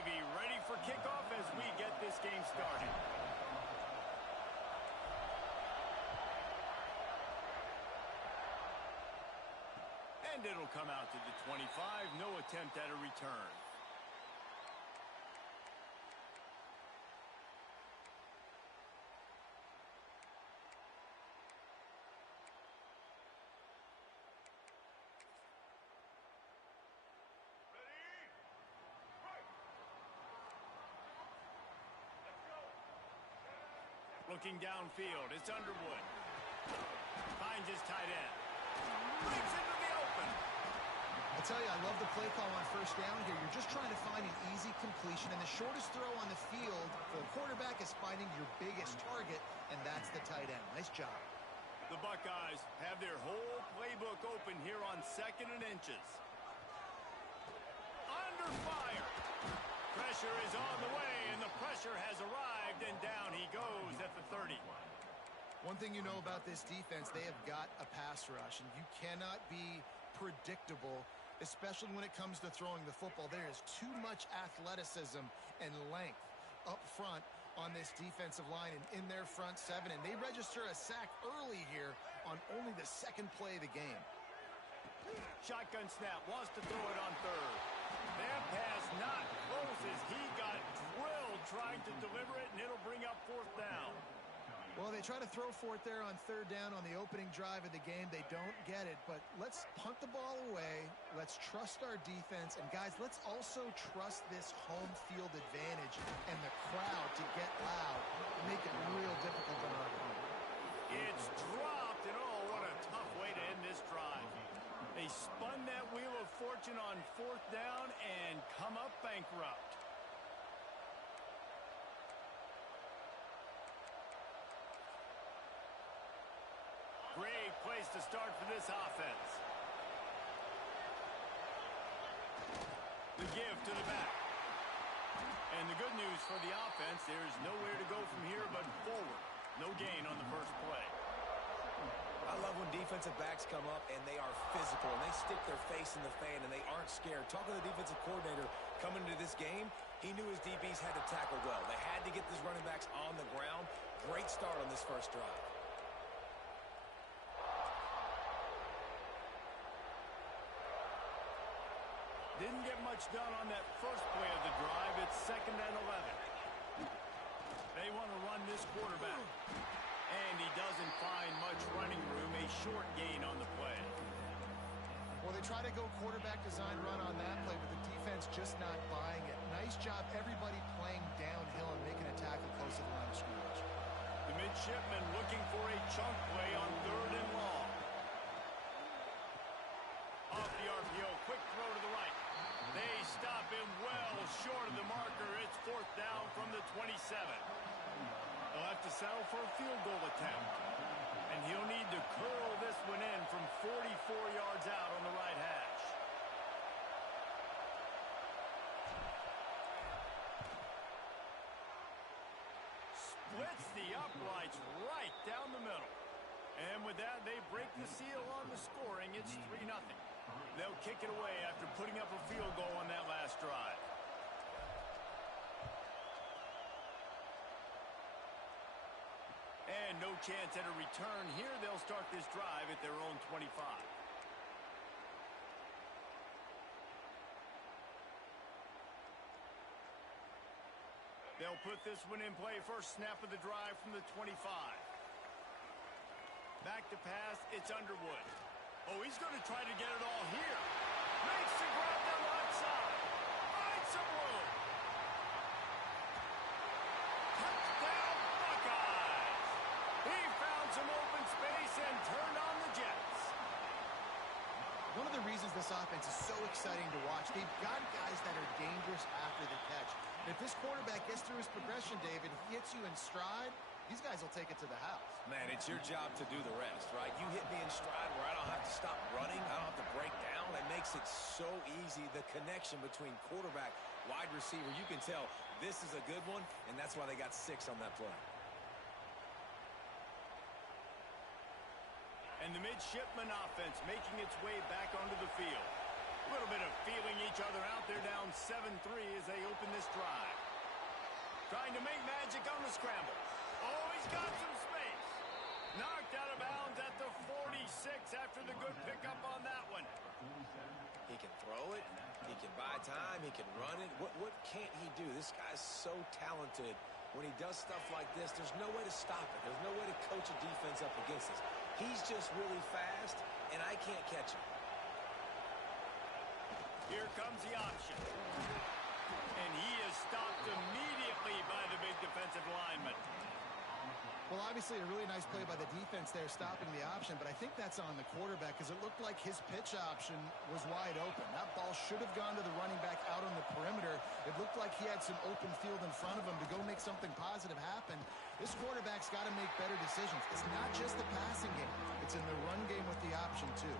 Navy ready for kickoff as we get this game started. And it'll come out to the 25. No attempt at a return. Looking downfield, it's Underwood. Finds his tight end. Breaks into the open. I tell you, I love the play call on first down here. You're just trying to find an easy completion, and the shortest throw on the field for the quarterback is finding your biggest target, and that's the tight end. Nice job. The Buckeyes have their whole playbook open here on 2nd and inches. Under fire. Pressure is on the way, and the pressure has arrived, and down he goes at the 30. One thing you know about this defense, they have got a pass rush, and you cannot be predictable, especially when it comes to throwing the football. There is too much athleticism and length up front on this defensive line and in their front seven, and they register a sack early here on only the 2nd play of the game. Shotgun snap, wants to throw it on 3rd. That pass not close as he got drilled trying to deliver it, and it'll bring up 4th down. Well, they try to throw for it there on 3rd down on the opening drive of the game. They don't get it, but let's punt the ball away. Let's trust our defense, and guys, let's also trust this home field advantage and the crowd to get loud and make it real difficult on our opponent. It's dropped, and oh, what a tough way to end this drive. They spun that wheel of fortune on 4th down and come up bankrupt. Great place to start for this offense. The give to the back. And the good news for the offense, there's nowhere to go from here but forward. No gain on the first play. I love when defensive backs come up and they are physical and they stick their face in the fan and they aren't scared. Talking to the defensive coordinator coming into this game, he knew his DBs had to tackle well. They had to get these running backs on the ground. Great start on this first drive. Didn't get much done on that first play of the drive. It's 2nd and 11. They want to run this quarterback. And he doesn't find much running room, a short gain on the play. Well, they try to go quarterback design run on that play, but the defense just not buying it. Nice job, everybody playing downhill and making a tackle close to the line of scrimmage. The midshipman looking for a chunk play on 3rd and long. Off the RPO, quick throw to the right. They stop him well short of the marker. It's 4th down from the 27. They'll have to settle for a field goal attempt. And he'll need to curl this one in from 44 yards out on the right hash. Splits the uprights right down the middle. And with that, they break the seal on the scoring. It's 3-0. They'll kick it away after putting up a field goal on that last drive. And no chance at a return here. They'll start this drive at their own 25. They'll put this one in play. First snap of the drive from the 25. Back to pass. It's Underwood. Oh, he's going to try to get it all here. Makes the grab down the left side. Finds some room. Touchdown, Buckeyes. He found some open space and turned on the Jets. One of the reasons this offense is so exciting to watch, they've got guys that are dangerous after the catch. And if this quarterback gets through his progression, David, hits you in stride, these guys will take it to the house. Man, it's your job to do the rest, right? You hit me in stride where I don't have to stop running. I don't have to break down. It makes it so easy. The connection between quarterback, wide receiver, you can tell this is a good one, and that's why they got 6 on that play. And the midshipman offense making its way back onto the field. A little bit of feeling each other out. They're down 7-3 as they open this drive. Trying to make magic on the scramble. Oh, he's got some space. Knocked out of bounds at the 46 after the good pickup on that one. He can throw it. He can buy time. He can run it. What can't he do? This guy's so talented. When he does stuff like this, there's no way to stop it. There's no way to coach a defense up against this. He's just really fast, and I can't catch him. Here comes the option. And he is stopped immediately by the big defensive lineman. Well, obviously a really nice play by the defense there stopping the option, but I think that's on the quarterback because it looked like his pitch option was wide open. That ball should have gone to the running back out on the perimeter. It looked like he had some open field in front of him to go make something positive happen. This quarterback's got to make better decisions. It's not just the passing game. It's in the run game with the option, too.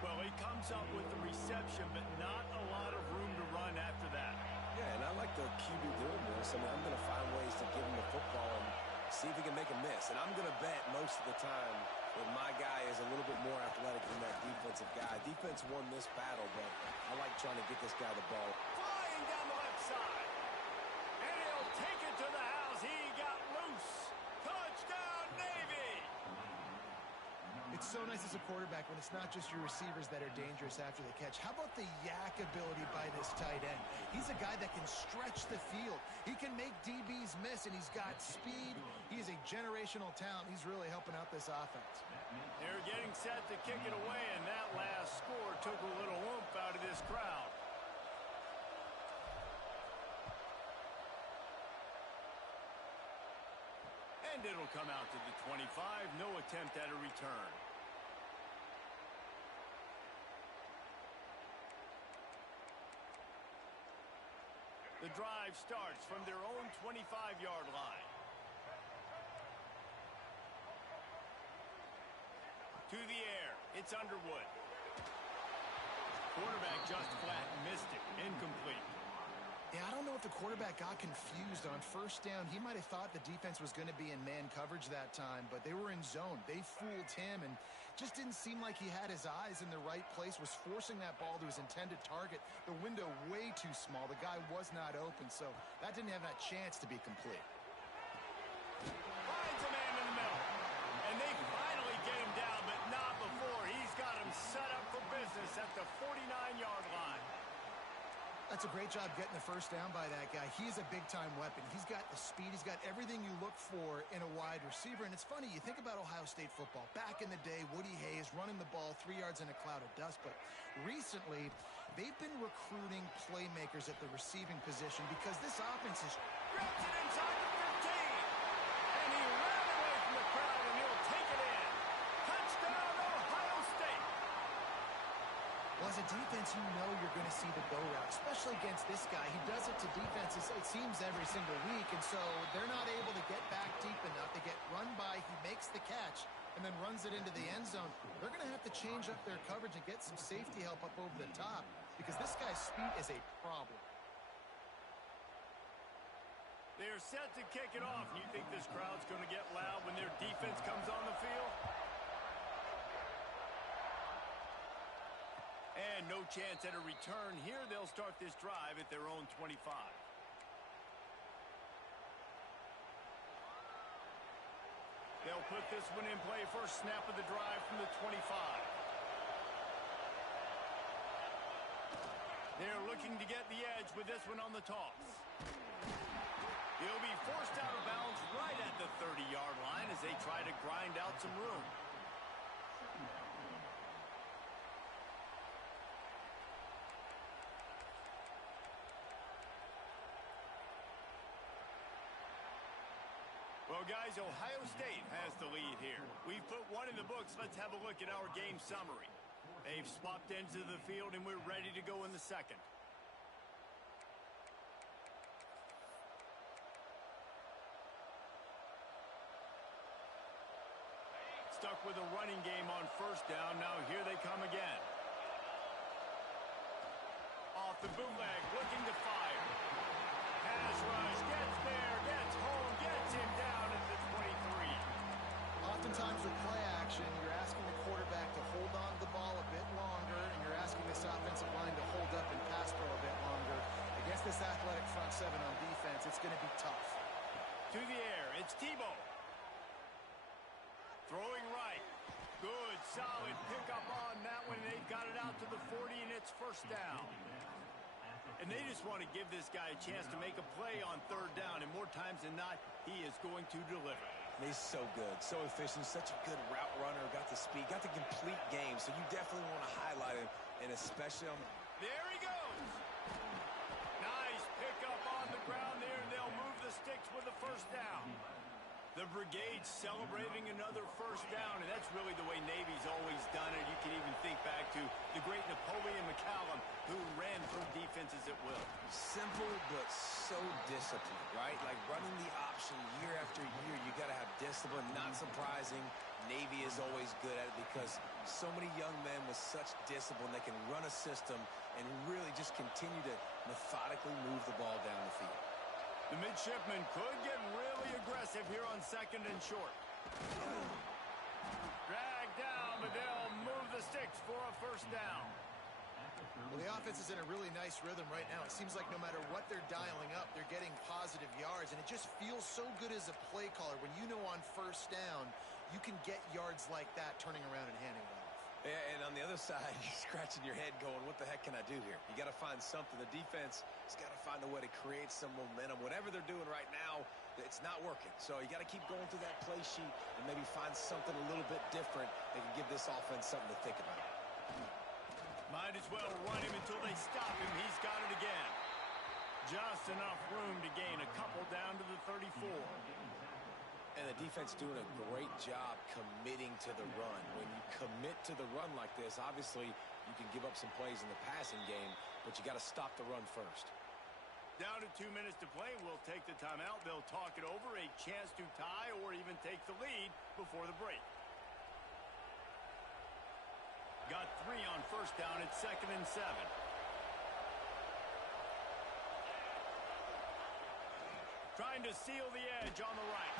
Well, he comes up with the reception, but not a lot of room to run after that. Yeah, and I like the QB doing this. I mean, I'm going to find ways to give him the football and see if he can make a miss. And I'm going to bet most of the time that my guy is a little bit more athletic than that defensive guy. Defense won this battle, but I like trying to get this guy the ball. Flying down the left side. And he'll take it to the house. He got loose. Touchdown, Navy! It's so nice as a quarterback when it's not just your receivers that are dangerous after the catch. How about the yak ability by this tight end? He's a guy that can stretch the field. He can make DBs miss, and he's got speed. He's a generational talent. He's really helping out this offense. They're getting set to kick it away, and that last score took a little oomph out of this crowd. And it'll come out to the 25. No attempt at a return. The drive starts from their own 25-yard line. To the air. It's Underwood. Quarterback just flat missed it. Incomplete. Yeah, I don't know if the quarterback got confused on first down. He might have thought the defense was going to be in man coverage that time, but they were in zone. They fooled him and just didn't seem like he had his eyes in the right place, was forcing that ball to his intended target. The window way too small. The guy was not open, so that didn't have that chance to be complete. Finds a man in the middle. And they finally get him down, but not before. He's got him set up for business at the 49-yard line. That's a great job getting the first down by that guy. He's a big-time weapon. He's got the speed. He's got everything you look for in a wide receiver. And it's funny, you think about Ohio State football. Back in the day, Woody Hayes running the ball 3 yards in a cloud of dust. But recently, they've been recruiting playmakers at the receiving position because this offense is... Grabs it inside the 15. And he ran away from the crowd, and he'll take it in. Touchdown, Ohio State. Well, as a defense, you know you're going to see the go route, especially against this guy. He does it to defenses, it seems, every single week, and so they're not able to get back deep enough. They get run by, he makes the catch, and then runs it into the end zone. They're going to have to change up their coverage and get some safety help up over the top because this guy's speed is a problem. They're set to kick it off. You think this crowd's going to get loud when their defense comes on the field? And no chance at a return here. They'll start this drive at their own 25. They'll put this one in play. First snap of the drive from the 25. They're looking to get the edge with this one on the toss. He'll be forced out of bounds right at the 30-yard line as they try to grind out some room. Well, guys, Ohio State has the lead here. We've put one in the books. Let's have a look at our game summary. They've swapped ends of the field, and we're ready to go in the second. Stuck with a running game on first down. Now here they come again. Off the bootleg, looking to fire. Pass rush, gets there, gets home, gets him down at the 23. Oftentimes with play action, you're asking the quarterback to hold on to the ball a bit longer, and you're asking this offensive line it's going to be tough. To the air, it's Tebow. Throwing right. Good, solid pickup on that one. They've got it out to the 40, and it's first down. And they just want to give this guy a chance to make a play on third down, and more times than not, he is going to deliver. He's so good, so efficient, such a good route runner, got the speed, got the complete game, so you definitely want to highlight him, and especially on... There he goes! Nice pickup on the ground there, and they'll move the sticks with the first down. The brigade celebrating another first down, and that's really the way Navy's always done it. You can even think back to the great Napoleon McCallum, who ran through defenses at will. Simple, but so disciplined, right? Like running the option year after year, you got to have discipline. Not surprising, Navy is always good at it because so many young men with such discipline, they can run a system and really just continue to methodically move the ball down the field. The midshipmen could get really aggressive here on second and short. Drag down, but they'll move the sticks for a first down. Well, the offense is in a really nice rhythm right now. It seems like no matter what they're dialing up, they're getting positive yards, and it just feels so good as a play caller when you know on first down you can get yards like that turning around and handing it off. Yeah, and on the other side, you're scratching your head going, what the heck can I do here? You got to find something. The defense has got to find a way to create some momentum. Whatever they're doing right now, it's not working. So you got to keep going through that play sheet and maybe find something a little bit different that can give this offense something to think about. Might as well run him until they stop him. He's got it again. Just enough room to gain a couple down to the 34. And the defense doing a great job committing to the run. When you commit to the run like this, obviously you can give up some plays in the passing game, but you got to stop the run first. Down to 2 minutes to play. We'll take the timeout. They'll talk it over. A chance to tie or even take the lead before the break. Got 3 on first down. It's 2nd and 7. Trying to seal the edge on the right.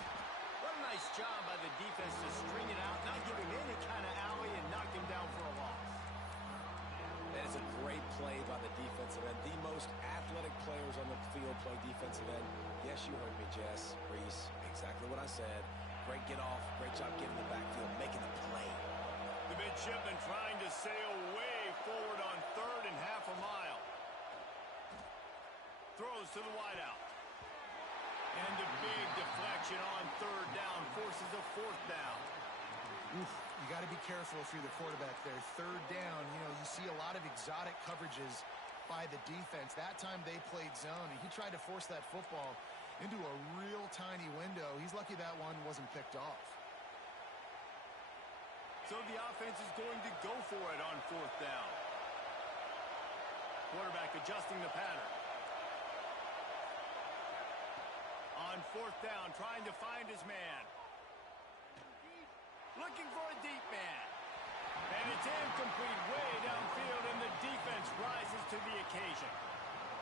What a nice job by the defense to string it out, not give him any kind of alley, and knock him down for a loss. That is a great play by the defensive end. The most athletic players on the field play defensive end. Yes, you heard me, Jess, Reese. Exactly what I said. Great get off. Great job getting the backfield, making the play. The midshipmen trying to sail way forward on third and half a mile. Throws to the wideout. And the big deflection on third down forces a fourth down. Oof, you got to be careful if you're the quarterback there. Third down, you see a lot of exotic coverages by the defense. That time they played zone, and he tried to force that football into a real tiny window. He's lucky that one wasn't picked off. So the offense is going to go for it on fourth down. Quarterback adjusting the pattern. On fourth down, trying to find his man. Looking for a deep man. And it's incomplete way downfield, and the defense rises to the occasion.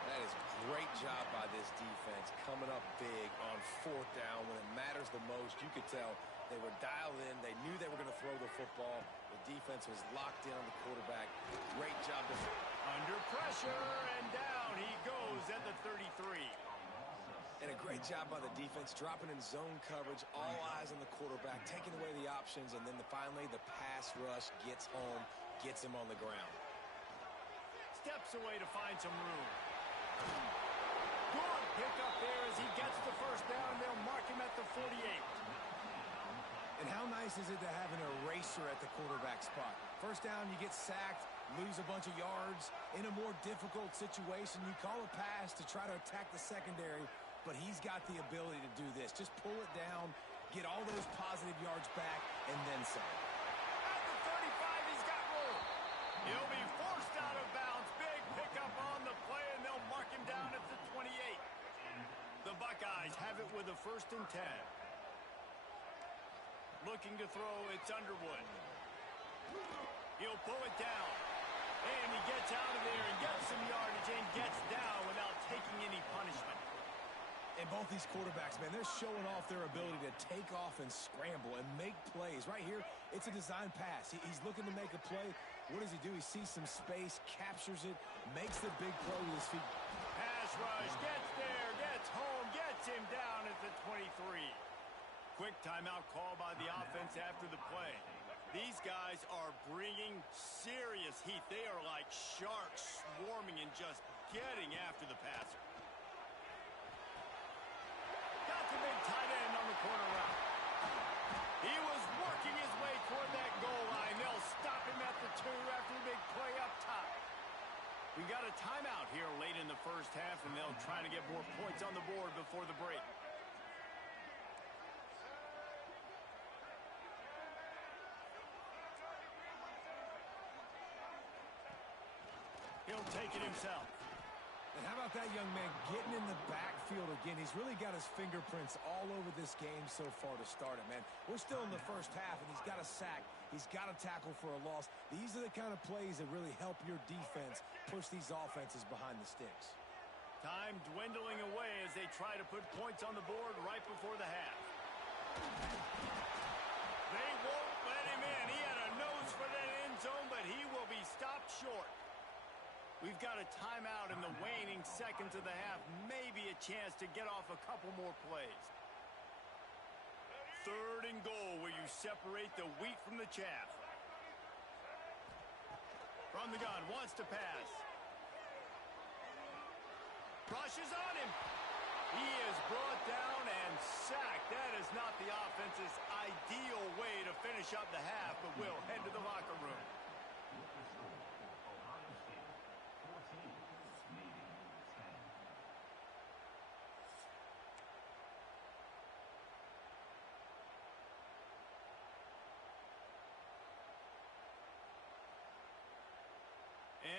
That is a great job by this defense, coming up big on fourth down when it matters the most. You could tell they were dialed in. They knew they were going to throw the football. The defense was locked in on the quarterback. Great job. Under pressure, and down he goes at the 33. And a great job by the defense, dropping in zone coverage, all eyes on the quarterback, taking away the options, and then finally the pass rush gets home, gets him on the ground. Steps away to find some room. Good pickup there as he gets the first down. They'll mark him at the 48. And how nice is it to have an eraser at the quarterback spot? First down, you get sacked, lose a bunch of yards. In a more difficult situation, you call a pass to try to attack the secondary, but he's got the ability to do this. Just pull it down, get all those positive yards back, and then some. At the 35, he's got room. He'll be forced out of bounds. Big pickup on the play, and they'll mark him down at the 28. The Buckeyes have it with a 1st and 10. Looking to throw, it's Underwood. He'll pull it down. And he gets out of there and gets some yardage and gets down without taking any punishment. And both these quarterbacks, man, they're showing off their ability to take off and scramble and make plays. Right here, it's a design pass. He's looking to make a play. What does he do? He sees some space, captures it, makes the big play with his feet. Pass rush, gets there, gets home, gets him down at the 23. Quick timeout call by the offense after the play. These guys are bringing serious heat. They are like sharks swarming and just getting after the passer. Got the big tight end on the corner route. He was working his way toward that goal line. They'll stop him at the 2 after the big play up top. We got a timeout here late in the first half, and they'll try to get more points on the board before the break. He'll take it himself. And how about that young man getting in the backfield again? He's really got his fingerprints all over this game so far to start it, man. We're still in the first half, and he's got a sack. He's got a tackle for a loss. These are the kind of plays that really help your defense push these offenses behind the sticks. Time dwindling away as they try to put points on the board right before the half. They won't let him in. He had a nose for that end zone, but he will be stopped short. We've got a timeout in the waning seconds of the half. Maybe a chance to get off a couple more plays. 3rd and goal where you separate the wheat from the chaff. From the gun, wants to pass. Rushes on him. He is brought down and sacked. That is not the offense's ideal way to finish up the half, but we'll head to the locker room.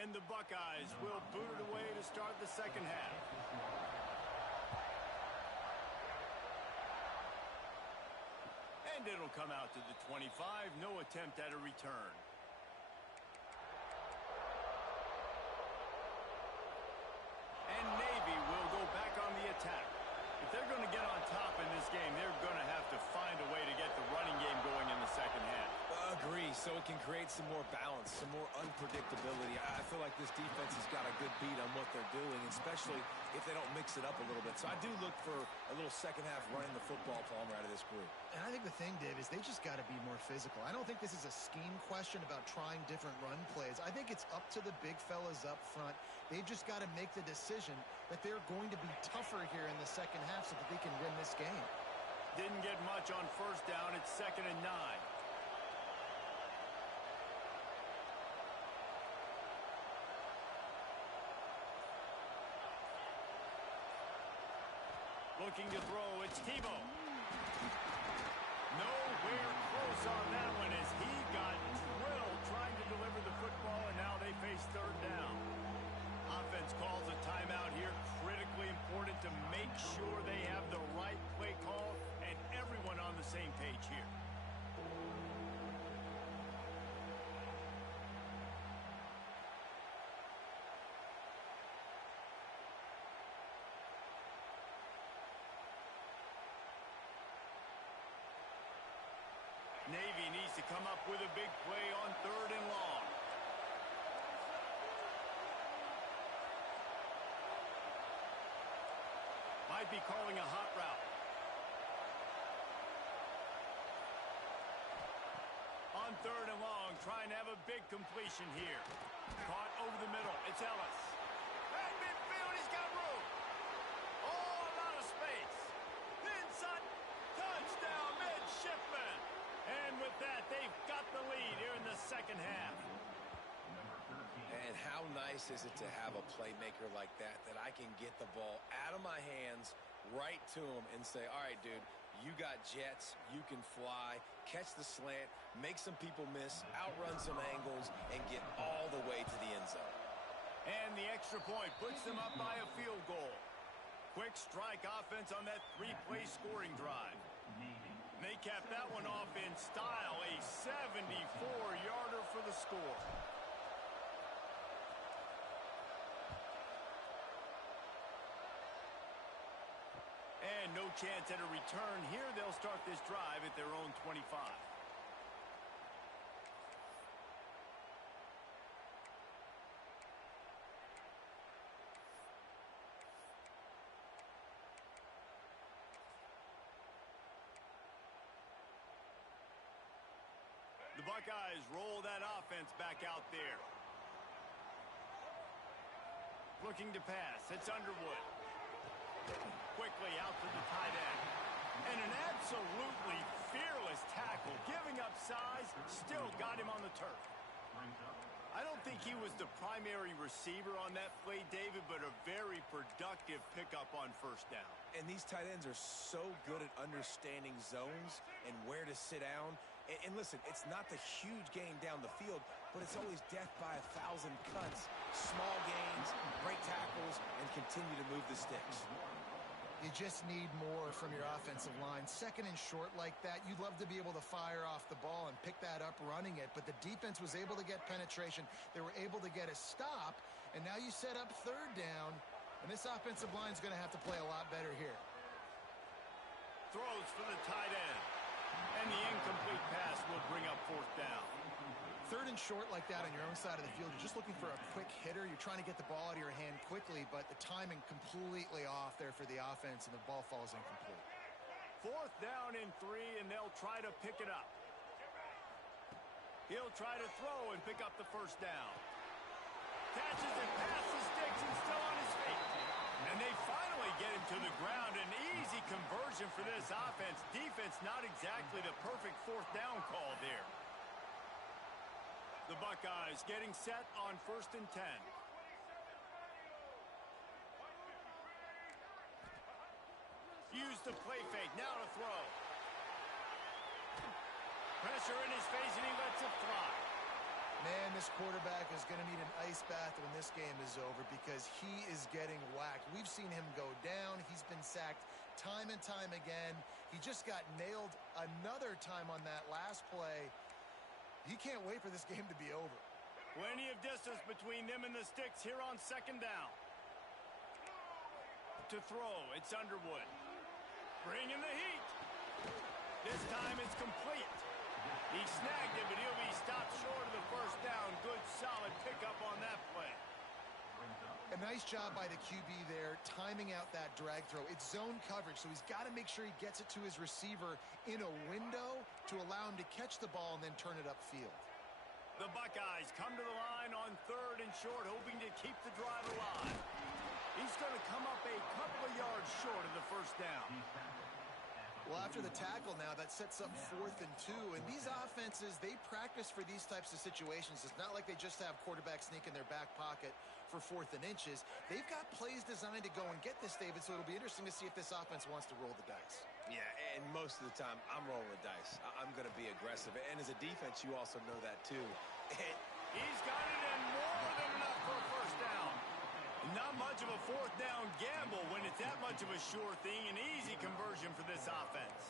And the Buckeyes will boot it away to start the second half. And it'll come out to the 25. No attempt at a return. And Navy will go back on the attack. If they're going to get on top in this game, they're going to have to find a way to get the running game going in the second half. Agree, so it can create some more balance, some more unpredictability. I feel like this defense has got a good beat on what they're doing, especially if they don't mix it up a little bit. So I do look for a little second half running the football, Palmer, out of this group. And I think the thing, Dave, is they just got to be more physical. I don't think this is a scheme question about trying different run plays. I think it's up to the big fellas up front. They've just got to make the decision that they're going to be tougher here in the second half so that they can win this game. Didn't get much on first down. It's 2nd and 9. Looking to throw, it's Tebow. Nowhere close on that one as he got drilled trying to deliver the football, and now they face 3rd down. Offense calls a timeout here. Critically important to make sure they have the right play call and everyone on the same page here. Navy needs to come up with a big play on 3rd and long. Might be calling a hot route. On 3rd and long, trying to have a big completion here. Caught over the middle. It's Ellis. At midfield, he's got room. Oh, a lot of space. Inside, touchdown, midshipman. And with that, they've got the lead here in the second half. And how nice is it to have a playmaker like that I can get the ball out of my hands right to him and say, all right, dude, you got jets, you can fly, catch the slant, make some people miss, outrun some angles, and get all the way to the end zone. And the extra point puts them up by a field goal. Quick strike offense on that 3-play scoring drive. They capped that one off in style, a 74-yarder for the score. And no chance at a return here. They'll start this drive at their own 25. Buckeyes roll that offense back out there. Looking to pass. It's Underwood. Quickly out to the tight end. And an absolutely fearless tackle. Giving up size, still got him on the turf. I don't think he was the primary receiver on that play, David, but a very productive pickup on first down. And these tight ends are so good at understanding zones and where to sit down. And listen, it's not the huge gain down the field, but it's always death by 1,000 cuts, small gains, break tackles, and continue to move the sticks. You just need more from your offensive line. Second and short like that, you'd love to be able to fire off the ball and pick that up running it, but the defense was able to get penetration. They were able to get a stop, and now you set up third down, and this offensive line is going to have to play a lot better here. Throws for the tight end, and the incomplete pass will bring up fourth down. Third and short like that on your own side of the field, you're just looking for a quick hitter. You're trying to get the ball out of your hand quickly, but the timing completely off there for the offense, and the ball falls incomplete. Fourth down and 3, and they'll try to pick it up. He'll try to throw and pick up the first down. Catches it past the sticks and still on his feet. And they finally get him to the ground. An easy conversion for this offense. Defense not exactly the perfect fourth down call there. The Buckeyes getting set on 1st and 10. Use the play fake. Now to throw. Pressure in his face, and he lets it fly. Man, this quarterback is going to need an ice bath when this game is over because he is getting whacked. We've seen him go down. He's been sacked time and time again. He just got nailed another time on that last play. He can't wait for this game to be over. Plenty of distance between them and the sticks here on second down. To throw, it's Underwood. Bringing the heat. This time it's complete. He snagged it, but he'll be stopped short of the first down. Good, solid pickup on that play. A nice job by the QB there, timing out that drag throw. It's zone coverage, so he's got to make sure he gets it to his receiver in a window to allow him to catch the ball and then turn it upfield. The Buckeyes come to the line on 3rd and short, hoping to keep the drive alive. He's going to come up a couple of yards short of the first down. Well, after the tackle now, that sets up 4th and 2. And these offenses, they practice for these types of situations. It's not like they just have quarterbacks sneak in their back pocket for 4th and inches. They've got plays designed to go and get this, David, so it'll be interesting to see if this offense wants to roll the dice. Yeah, and most of the time, I'm rolling the dice. I'm going to be aggressive. And as a defense, you also know that, too. He's got it in more than enough for a first down. Not much of a fourth down gamble when it's that much of a sure thing. An easy conversion for this offense.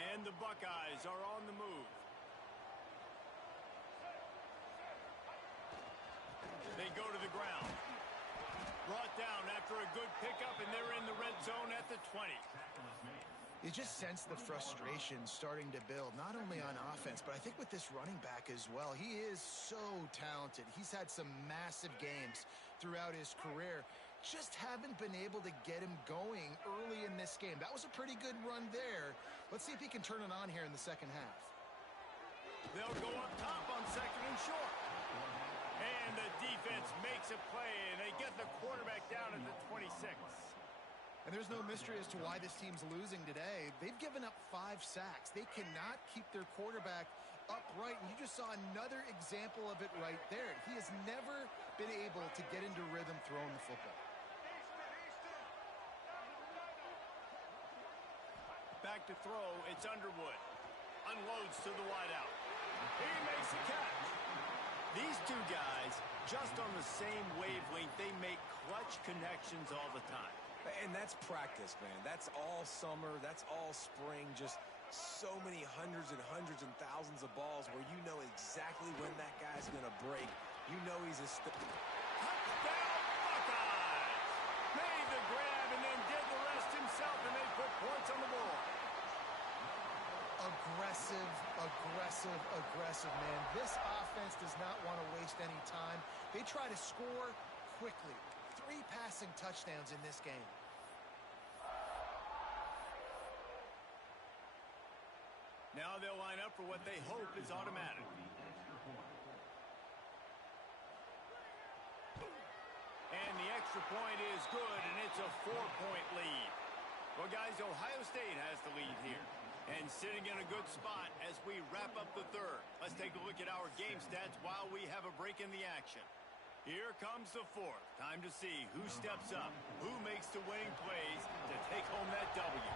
And the Buckeyes are on the move. They go to the ground. Brought down after a good pickup, and they're in the red zone at the 20. You just sense the frustration starting to build, not only on offense, but I think with this running back as well. He is so talented. He's had some massive games throughout his career. Just haven't been able to get him going early in this game. That was a pretty good run there. Let's see if he can turn it on here in the second half. They'll go up top on 2nd and short. And the defense makes a play, and they get the quarterback down at the 26. And there's no mystery as to why this team's losing today. They've given up 5 sacks. They cannot keep their quarterback upright. And you just saw another example of it right there. He has never been able to get into rhythm throwing the football. Back to throw, it's Underwood. Unloads to the wideout. He makes the catch. These two guys, just on the same wavelength, they make clutch connections all the time. And that's practice, man. That's all summer. That's all spring. Just so many hundreds and thousands of balls where you know exactly when that guy's going to break. You know he's a... Touchdown, Buckeyes! Made the grab and then did the rest himself, and they put points on the board. Aggressive, man. This offense does not want to waste any time. They try to score quickly. 3 passing touchdowns in this game. Now they'll line up for what they hope is automatic. And the extra point is good, and it's a 4-point lead. Well, guys, Ohio State has the lead here. And sitting in a good spot as we wrap up the third. Let's take a look at our game stats while we have a break in the action. Here comes the fourth. Time to see who steps up, who makes the winning plays to take home that W.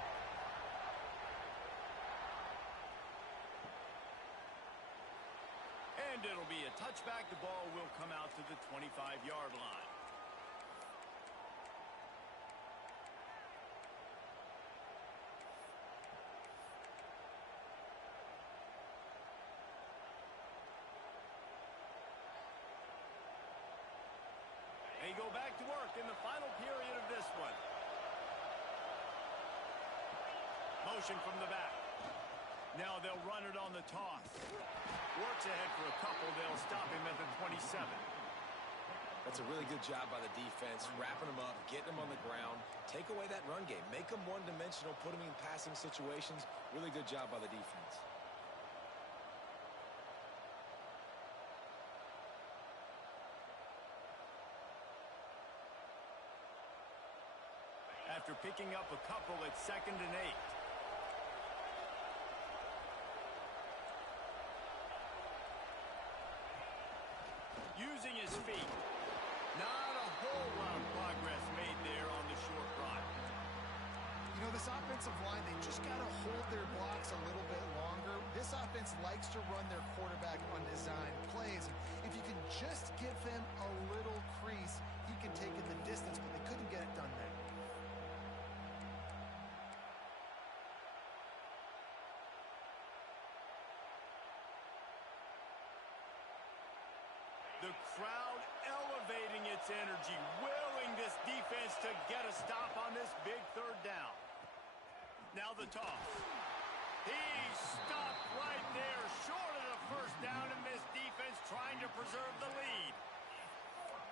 And it'll be a touchback. The ball will come out to the 25-yard line. They go back to work in the final period of this one. Motion from the back. Now they'll run it on the toss. Works ahead for a couple. They'll stop him at the 27. That's a really good job by the defense, wrapping them up, getting them on the ground. Take away that run game. Make them one-dimensional, put them in passing situations. Really good job by the defense. After picking up a couple, it's 2nd and 8. Using his feet. Not a whole lot of progress made there on the short run. You know, this offensive line, they just got to hold their blocks a little bit longer. This offense likes to run their quarterback on design plays. If you can just give him a little crease, he can take it the distance, but they couldn't get it done there. The crowd elevating its energy, willing this defense to get a stop on this big third down. Now the toss. He stopped right there, short of the first down, and this defense trying to preserve the lead.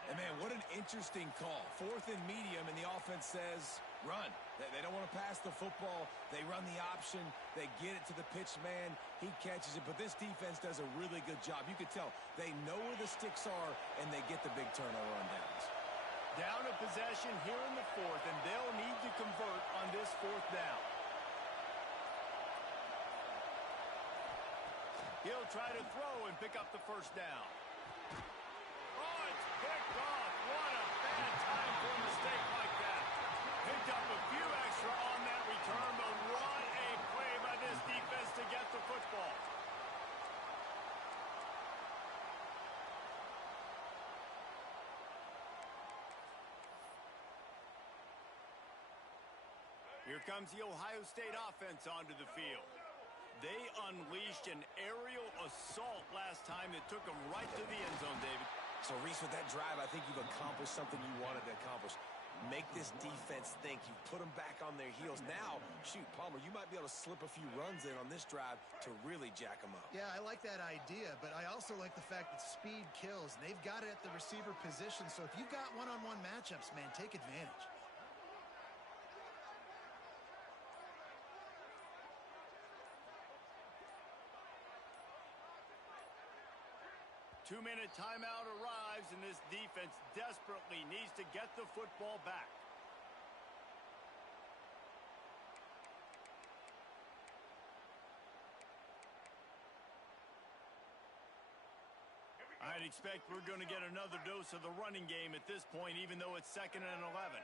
And, man, what an interesting call. 4th and medium, and the offense says, run. They don't want to pass the football. They run the option. They get it to the pitch man. He catches it. But this defense does a really good job. You can tell they know where the sticks are, and they get the big turnover on downs. Down a possession here in the 4th, and they'll need to convert on this 4th down. He'll try to throw and pick up the first down. Oh, it's picked off. What a bad time for a mistake like that. Picked up a few extra on that return, but what a play by this defense to get the football. Here comes the Ohio State offense onto the field. They unleashed an aerial assault last time that took them right to the end zone, David. So, Reese, with that drive, I think you've accomplished something you wanted to accomplish. Make this defense think. You put them back on their heels. Now, shoot, Palmer, you might be able to slip a few runs in on this drive to really jack them up. Yeah, I like that idea, but I also like the fact that speed kills. They've got it at the receiver position, so if you've got one-on-one matchups, man, take advantage. Two-minute timeout arrives, and this defense desperately needs to get the football back. I'd expect we're going to get another dose of the running game at this point, even though it's 2nd and 11.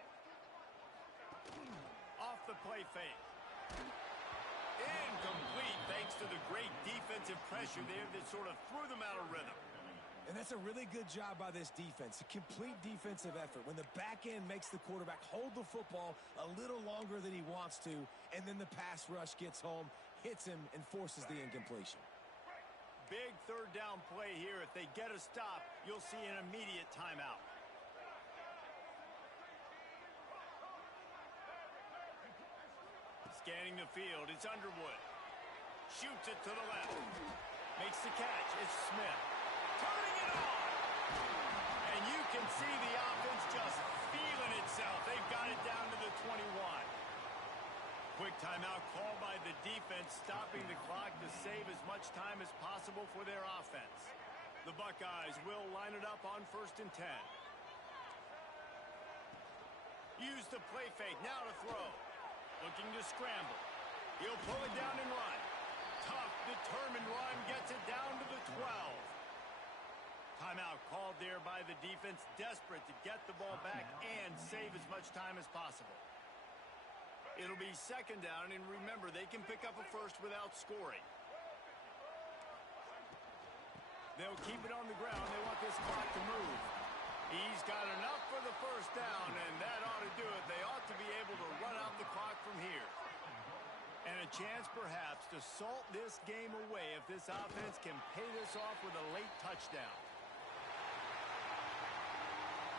Off the play fake. Incomplete, thanks to the great defensive pressure there that sort of threw them out of rhythm. And that's a really good job by this defense, a complete defensive effort. When the back end makes the quarterback hold the football a little longer than he wants to, and then the pass rush gets home, hits him, and forces the incompletion. Big third down play here. If they get a stop, you'll see an immediate timeout. Scanning the field, it's Underwood. Shoots it to the left. Makes the catch, it's Smith. Turning it on! And you can see the offense just feeling itself. They've got it down to the 21. Quick timeout call by the defense, stopping the clock to save as much time as possible for their offense. The Buckeyes will line it up on 1st and 10. Use the play fake, now to throw. Looking to scramble. He'll pull it down and run. Tough, determined run, gets it down to the 12. Timeout called there by the defense, desperate to get the ball back and save as much time as possible. It'll be 2nd down, and remember, they can pick up a first without scoring. They'll keep it on the ground. They want this clock to move. He's got enough for the 1st down, and that ought to do it. They ought to be able to run out the clock from here. And a chance, perhaps, to salt this game away if this offense can pay this off with a late touchdown.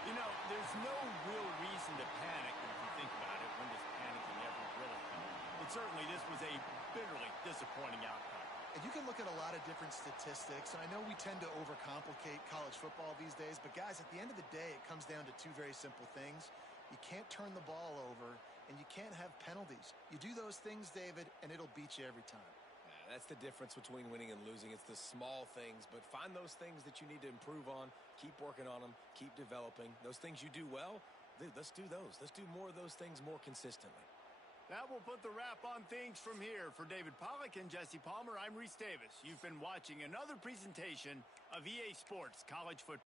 You know, there's no real reason to panic if you think about it. When does panicking ever really come? But certainly this was a bitterly disappointing outcome. And you can look at a lot of different statistics, and I know we tend to overcomplicate college football these days, but guys, at the end of the day, it comes down to two very simple things. You can't turn the ball over, and you can't have penalties. You do those things, David, and it'll beat you every time. Yeah, that's the difference between winning and losing. It's the small things, but find those things that you need to improve on. Keep working on them. Keep developing. Those things you do well, dude, let's do those. Let's do more of those things more consistently. That will put the wrap on things from here. For David Pollack and Jesse Palmer, I'm Reese Davis. You've been watching another presentation of EA Sports College Football.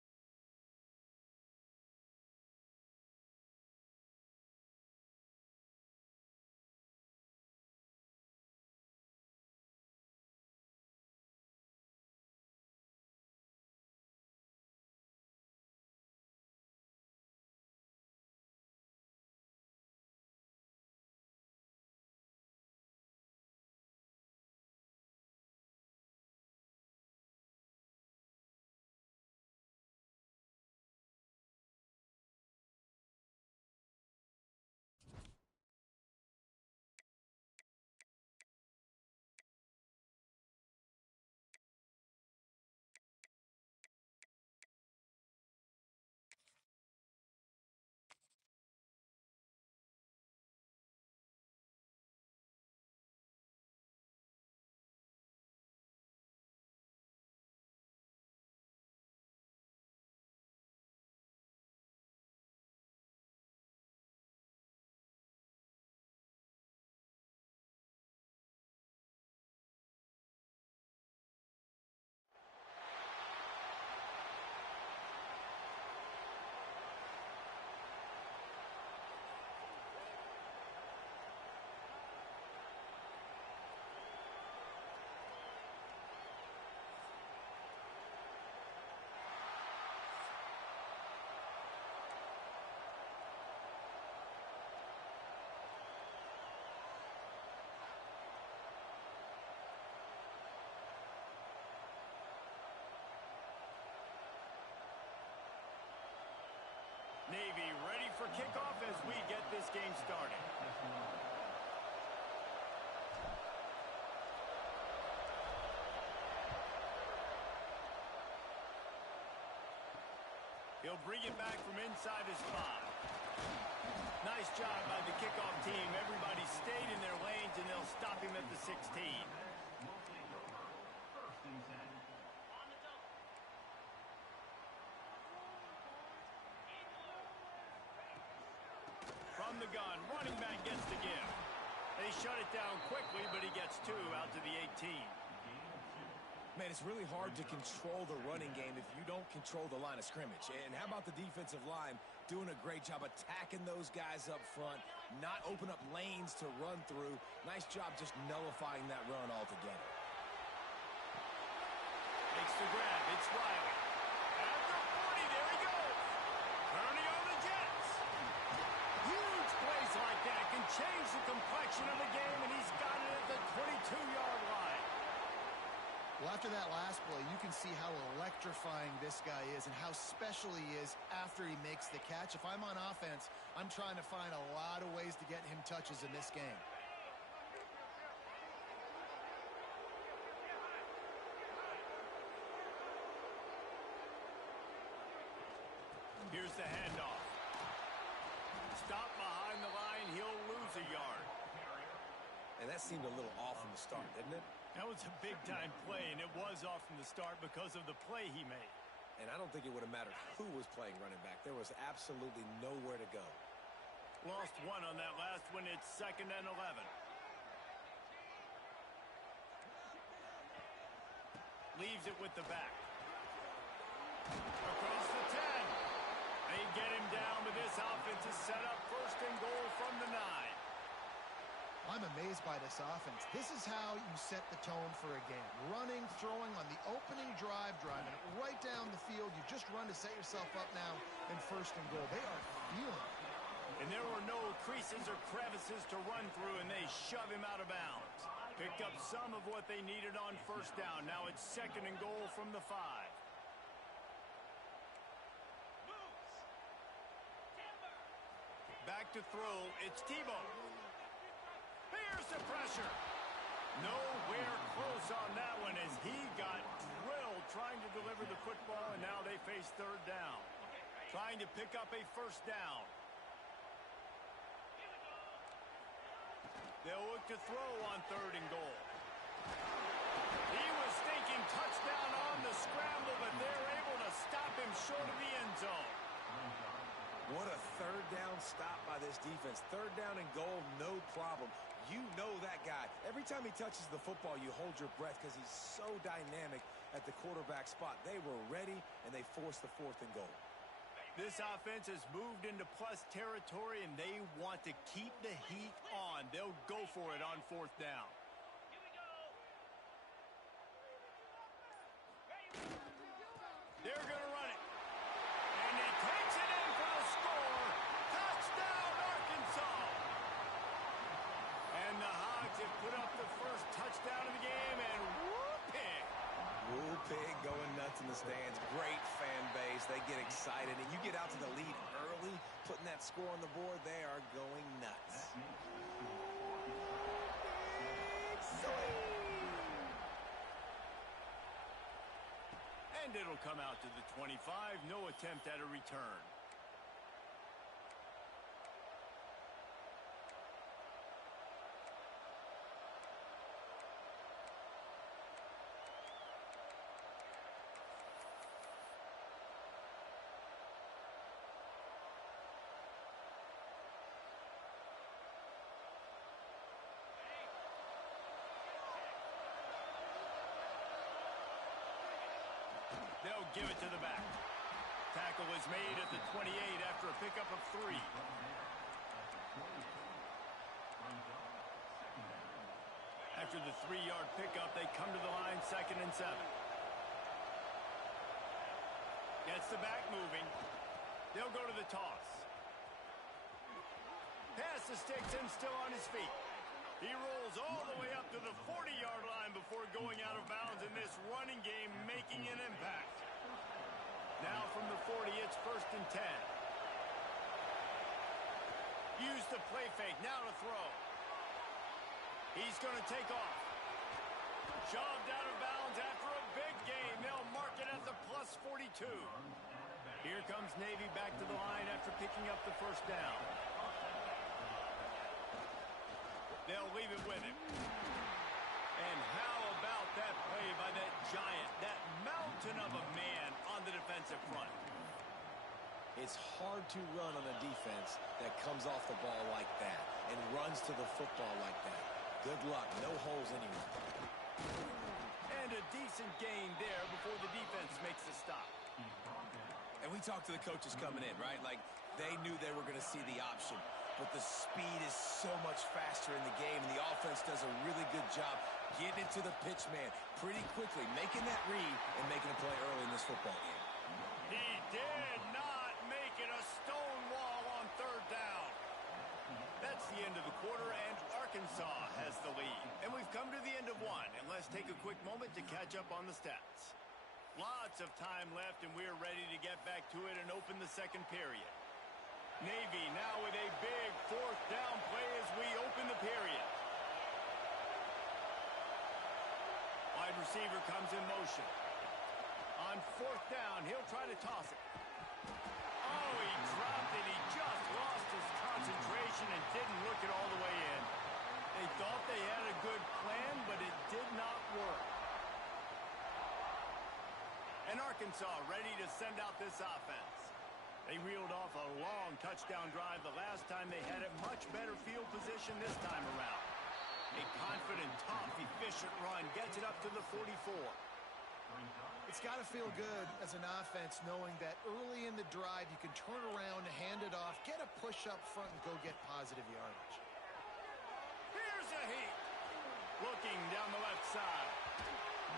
Navy ready for kickoff as we get this game started. He'll bring it back from inside his 5. Nice job by the kickoff team. Everybody stayed in their lanes, and they'll stop him at the 16. From the gun, running back gets the give. They shut it down quickly, but he gets 2 out to the 18. Man, it's really hard to control the running game if you don't control the line of scrimmage. And how about the defensive line doing a great job attacking those guys up front, not open up lanes to run through. Nice job just nullifying that run altogether. Makes the grab. It's Riley. At the 40, there he goes. Turning on the Jets. Huge plays like that can change the complexion of the game, and he's got it at the 22-yard line. Well, after that last play, you can see how electrifying this guy is and how special he is after he makes the catch. If I'm on offense, I'm trying to find a lot of ways to get him touches in this game. Here's the handoff. Stop behind the line. He'll lose a yard. And that seemed a little off from the start, didn't it? That was a big-time play, and it was off from the start because of the play he made. And I don't think it would have mattered who was playing running back. There was absolutely nowhere to go. Lost one on that last one. It's 2nd and 11. Leaves it with the back. Across the 10. They get him down, but this offense is set up 1st and goal from the 9. I'm amazed by this offense. This is how you set the tone for a game. Running, throwing on the opening drive, driving it right down the field. You just run to set yourself up now in 1st and goal. They are feeling it. And there were no creases or crevices to run through, and they shove him out of bounds. Picked up some of what they needed on 1st down. Now it's 2nd and goal from the 5. Back to throw. It's Tebow. Here's the pressure. Nowhere close on that one as he got drilled trying to deliver the football, and now they face 3rd down. Trying to pick up a 1st down. They'll look to throw on 3rd and goal. He was thinking touchdown on the scramble, but they're able to stop him short of the end zone. What a 3rd down stop by this defense. 3rd down and goal, no problem. You know that guy. Every time he touches the football, you hold your breath because he's so dynamic at the quarterback spot. They were ready, and they forced the 4th and goal. This offense has moved into plus territory, and they want to keep the heat on. They'll go for it on 4th down. They're going to run it. And he takes it in for the score. Touchdown, Arkansas. And the Hogs have put up the 1st touchdown of the game, and whoop-pig. Woo Pig going nuts in the stands. Great fan base. They get excited. And you get out to the lead early, putting that score on the board, they are going nuts. And it'll come out to the 25. No attempt at a return. They'll give it to the back. Tackle is made at the 28 after a pickup of 3. After the 3-yard pickup, they come to the line 2nd and 7. Gets the back moving. They'll go to the toss. Pass the sticks and still on his feet. He rolls all the way up to the 40-yard line before going out of bounds in this running game, making an impact. Now from the 40, it's 1st and 10. Use the play fake, now to throw. He's going to take off. Shoved out of bounds after a big gain. They'll mark it at the plus 42. Here comes Navy back to the line after picking up the 1st down. They'll leave it with him. And how about that play by that giant, that mountain of a man on the defensive front? It's hard to run on a defense that comes off the ball like that and runs to the football like that. Good luck. No holes anywhere. And a decent gain there before the defense makes the stop. And we talked to the coaches coming in, right? Like, they knew they were going to see the option. But the speed is so much faster in the game, and the offense does a really good job getting it to the pitch man pretty quickly, making that read and making a play early in this football game. He did not make it a stone wall on 3rd down. That's the end of the quarter, and Arkansas has the lead. And we've come to the end of one, and let's take a quick moment to catch up on the stats. Lots of time left, and we're ready to get back to it and open the 2nd period. Navy now with a big 4th down play as we open the period. Wide receiver comes in motion. On 4th down, he'll try to toss it. Oh, he dropped it. He just lost his concentration and didn't look it all the way in. They thought they had a good plan, but it did not work. And Arkansas ready to send out this offense. They reeled off a long touchdown drive the last time. They had a much better field position this time around. A confident, tough, efficient run gets it up to the 44. It's got to feel good as an offense knowing that early in the drive you can turn around, hand it off, get a push up front, and go get positive yardage. Here's a heat. Looking down the left side.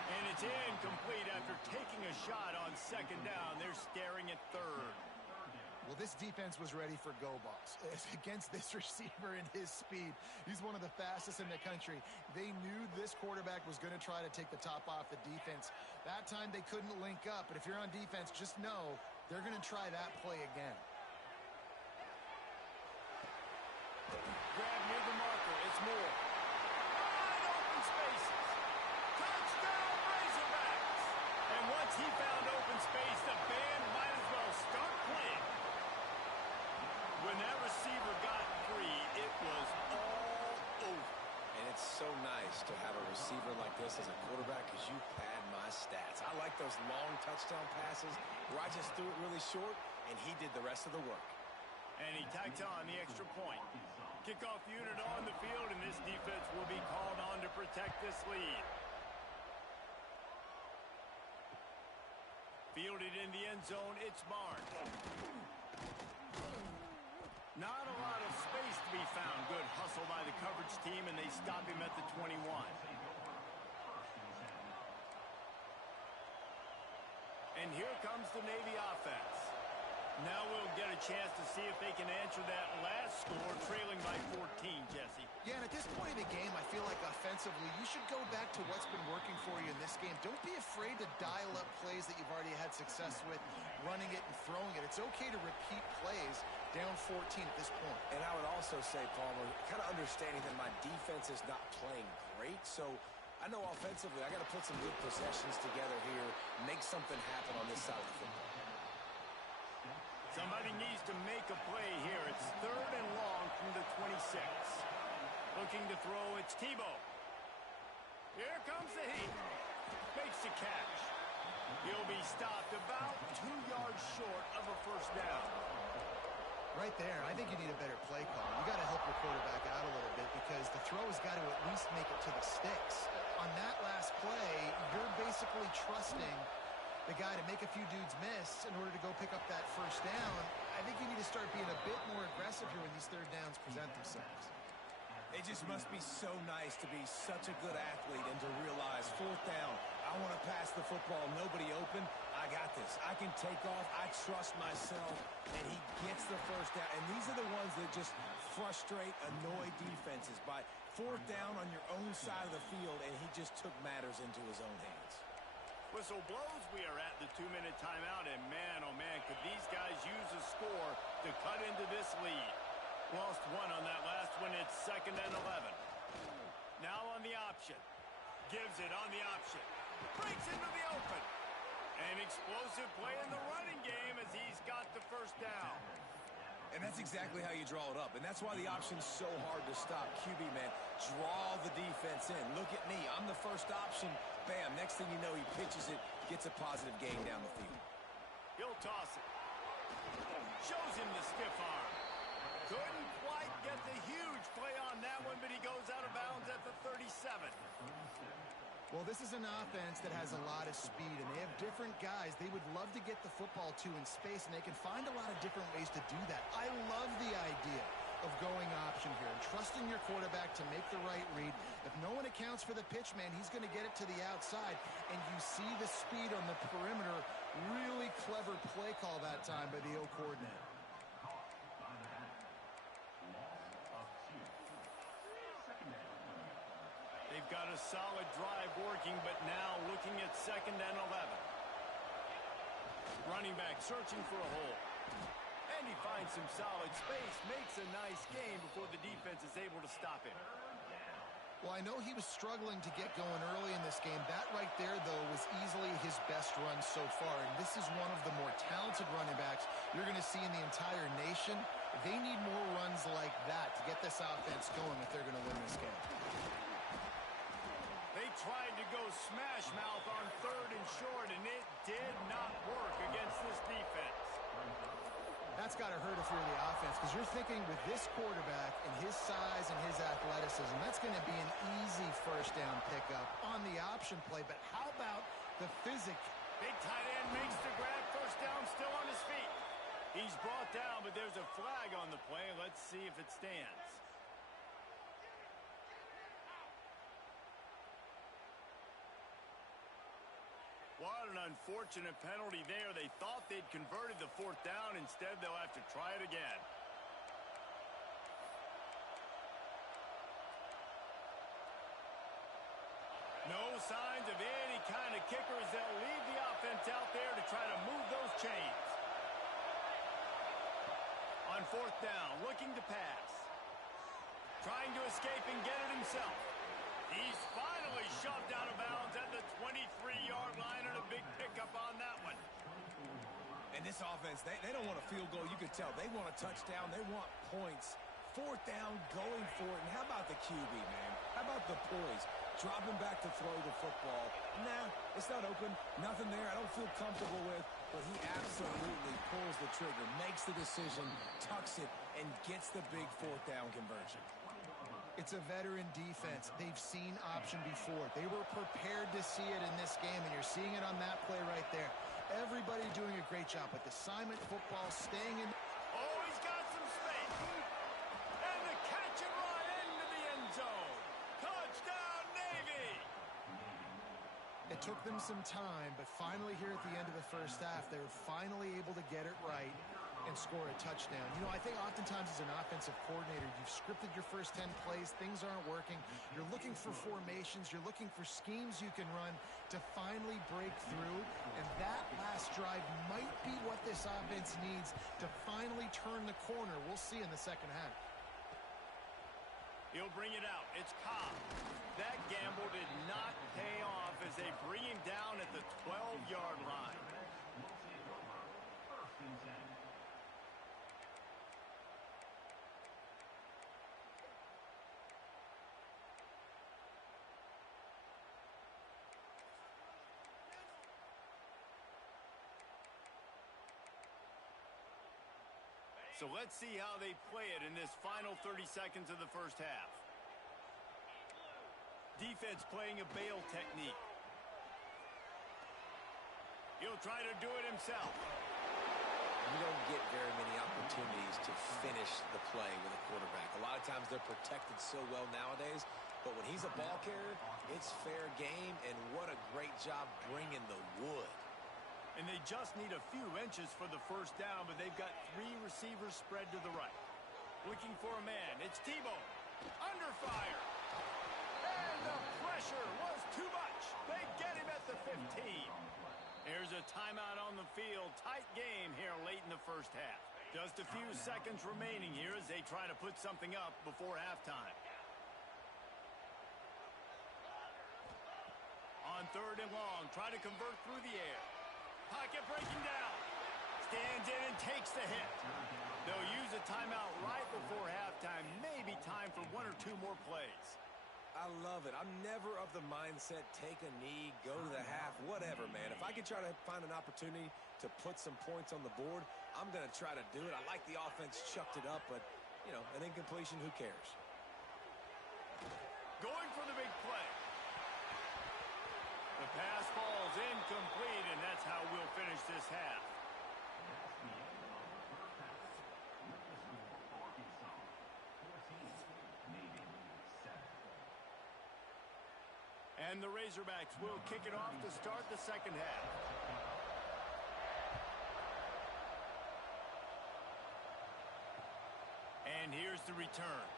And it's incomplete after taking a shot on second down. They're staring at third. Well, this defense was ready for go balls. Against this receiver and his speed, he's one of the fastest in the country. They knew this quarterback was going to try to take the top off the defense. That time they couldn't link up, but if you're on defense, just know they're going to try that play again. Grab near the marker. It's Moore. Wide open spaces. Touchdown Razorbacks. And once he found open space, the band might as well start playing. When that receiver got free, it was all over. And it's so nice to have a receiver like this as a quarterback because you pad my stats. I like those long touchdown passes where I just threw it really short, and he did the rest of the work. And he tacked on the extra point. Kickoff unit on the field, and this defense will be called on to protect this lead. Fielded in the end zone, it's Barnes. Not a lot of space to be found. Good hustle by the coverage team, and they stop him at the 21. And here comes the Navy offense. Now we'll get a chance to see if they can answer that last score, trailing by 14, Jesse. Yeah, and at this point in the game, I feel like offensively, you should go back to what's been working for you in this game. Don't be afraid to dial up plays that you've already had success with, running it and throwing it. It's okay to repeat plays down 14 at this point. And I would also say, Palmer, kind of understanding that my defense is not playing great, so I know offensively I got to put some good possessions together here, make something happen on this side of the football. Somebody needs to make a play here. It's third and long from the 26. Looking to throw, it's Tebow. Here comes the heat. Makes the catch. He'll be stopped about 2 yards short of a first down. Right there, I think you need a better play call. You got to help your quarterback out a little bit because the throw has got to at least make it to the sticks. On that last play, you're basically trusting the guy to make a few dudes miss in order to go pick up that first down. I think you need to start being a bit more aggressive here when these third downs present themselves. It just must be so nice to be such a good athlete and to realize fourth down, I want to pass the football, nobody open, I got this. I can take off, I trust myself, and he gets the first down. And these are the ones that just frustrate, annoy defenses by fourth down on your own side of the field, and he just took matters into his own hands. Whistle blows, we are at the 2-minute timeout, and man, oh man, could these guys use a score to cut into this lead. Lost one on that last one, it's 2nd and 11. Now on the option. Gives it on the option. Breaks into the open. An explosive play in the running game as he's got the first down. And that's exactly how you draw it up. And that's why the option's so hard to stop. QB, man, draw the defense in. Look at me. I'm the first option. Bam. Next thing you know, he pitches it, gets a positive gain down the field. He'll toss it. Shows him the stiff arm. Couldn't quite get the huge play on that one, but he goes out of bounds at the 37. Well, this is an offense that has a lot of speed, and they have different guys they would love to get the football to in space, and they can find a lot of different ways to do that. I love the idea of going option here and trusting your quarterback to make the right read. If no one accounts for the pitch, man, he's going to get it to the outside, and you see the speed on the perimeter. Really clever play call that time by the O coordinator. They've got a solid drive working, but now looking at 2nd and 11. Running back searching for a hole. And he finds some solid space, makes a nice gain before the defense is able to stop him. Well, I know he was struggling to get going early in this game. That right there, though, was easily his best run so far. And this is one of the more talented running backs you're going to see in the entire nation. They need more runs like that to get this offense going if they're going to win this game. They tried to go smash mouth on 3rd and short, and it did not work against this defense. That's got to hurt if you're the offense, because you're thinking with this quarterback and his size and his athleticism, that's going to be an easy first down pickup on the option play. But how about the physics? Big tight end makes the grab, first down, still on his feet. He's brought down, but there's a flag on the play. Let's see if it stands. What an unfortunate penalty there. They thought they'd converted the 4th down. Instead, they'll have to try it again. No signs of any kind of kickers. They'll leave the offense out there to try to move those chains. On 4th down, looking to pass. Trying to escape and get it himself. He's finally shoved out of bounds at the 23-yard line, and a big pickup on that one. And this offense, they don't want a field goal. You can tell they want a touchdown. They want points. 4th down, going for it. And how about the QB, man? How about the poise? Dropping back to throw the football. Nah, it's not open. Nothing there I don't feel comfortable with. But he absolutely pulls the trigger, makes the decision, tucks it, and gets the big 4th down conversion. It's a veteran defense. They've seen option before. They were prepared to see it in this game, and you're seeing it on that play right there. Everybody doing a great job with assignment football, staying in. Oh, he's got some space. And the catch and run into the end zone. Touchdown, Navy! It took them some time, but finally here at the end of the first half, they were finally able to get it right and score a touchdown. You know, I think oftentimes as an offensive coordinator, you've scripted your first 10 plays, things aren't working. You're looking for formations, you're looking for schemes you can run to finally break through, and that last drive might be what this offense needs to finally turn the corner. We'll see in the second half. He'll bring it out. It's Cobb. That gamble did not pay off as they bring him down at the 12-yard line. So let's see how they play it in this final 30 seconds of the first half. Defense playing a bail technique. He'll try to do it himself. You don't get very many opportunities to finish the play with a quarterback. A lot of times they're protected so well nowadays, but when he's a ball carrier, it's fair game, and what a great job bringing the wood. And they just need a few inches for the first down, but they've got 3 receivers spread to the right. Looking for a man. It's Tebow. Under fire. And the pressure was too much. They get him at the 15. Here's a timeout on the field. Tight game here late in the first half. Just a few seconds remaining here as they try to put something up before halftime. On 3rd and long, try to convert through the air. Pocket breaking down. Stands in and takes the hit. They'll use a timeout right before halftime. Maybe time for 1 or 2 more plays. I love it. I'm never of the mindset, take a knee, go to the half, whatever, man. If I can try to find an opportunity to put some points on the board, I'm going to try to do it. I like the offense chucked it up, but, you know, an incompletion, who cares? Going for the big play. The pass falls incomplete, and that's how we'll finish this half. And the Razorbacks will kick it off to start the second half. And here's the return.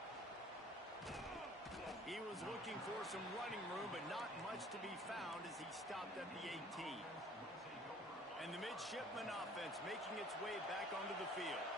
He was looking for some running room, but not much to be found as he stopped at the 18. And the midshipman offense making its way back onto the field.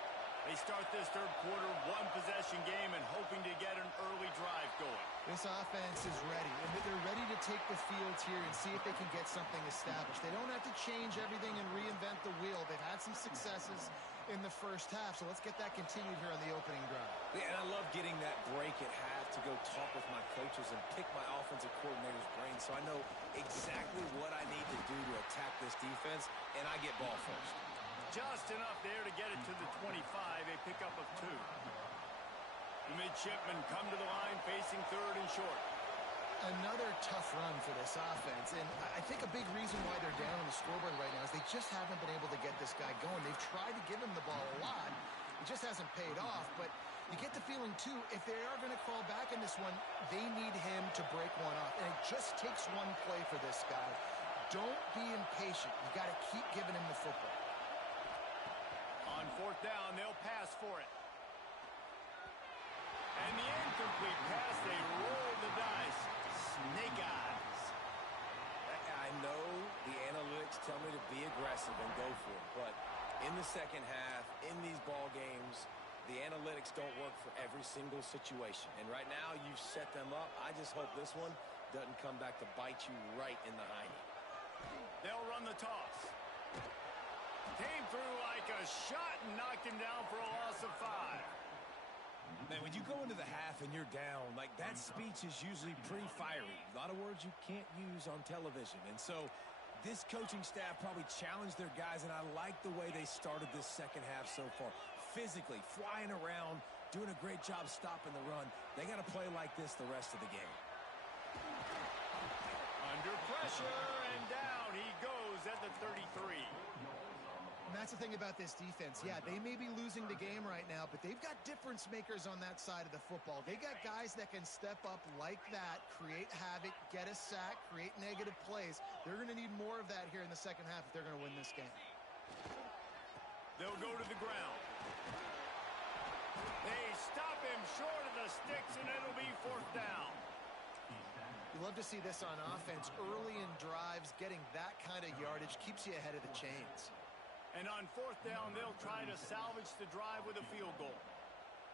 They start this third quarter one-possession game and hoping to get an early drive going. This offense is ready, and they're ready to take the field here and see if they can get something established. They don't have to change everything and reinvent the wheel. They've had some successes in the first half, so let's get that continued here on the opening drive. Yeah, and I love getting that break at half to go talk with my coaches and pick my offensive coordinator's brain so I know exactly what I need to do to attack this defense, and I get ball first. Just enough there to get it to the 25, a pickup of 2. The midshipmen come to the line facing third and short. Another tough run for this offense, and I think a big reason why they're down on the scoreboard right now is they just haven't been able to get this guy going. They've tried to give him the ball a lot. It just hasn't paid off, but you get the feeling, too, if they are going to crawl back in this one, they need him to break one off, and it just takes one play for this guy. Don't be impatient. You got to keep giving him the football. On fourth down, they'll pass for it. And the incomplete pass, they roll the dice. Snake eyes. I know the analytics tell me to be aggressive and go for it, but in the second half, in these ball games, the analytics don't work for every single situation. And right now, you've set them up. I just hope this one doesn't come back to bite you right in the hiney. They'll run the toss. Came through like a shot and knocked him down for a loss of 5. Man, when you go into the half and you're down, like that speech is usually pretty fiery. A lot of words you can't use on television. And so this coaching staff probably challenged their guys, and I like the way they started this second half so far. Physically, flying around, doing a great job stopping the run. They got to play like this the rest of the game. Under pressure, and down he goes at the 33. And that's the thing about this defense. Yeah, they may be losing the game right now, but they've got difference makers on that side of the football. They got guys that can step up like that, create havoc, get a sack, create negative plays. They're going to need more of that here in the second half if they're going to win this game. They'll go to the ground. They stop him short of the sticks, and it'll be fourth down. You love to see this on offense. Early in drives, getting that kind of yardage keeps you ahead of the chains. And on fourth down, they'll try to salvage the drive with a field goal.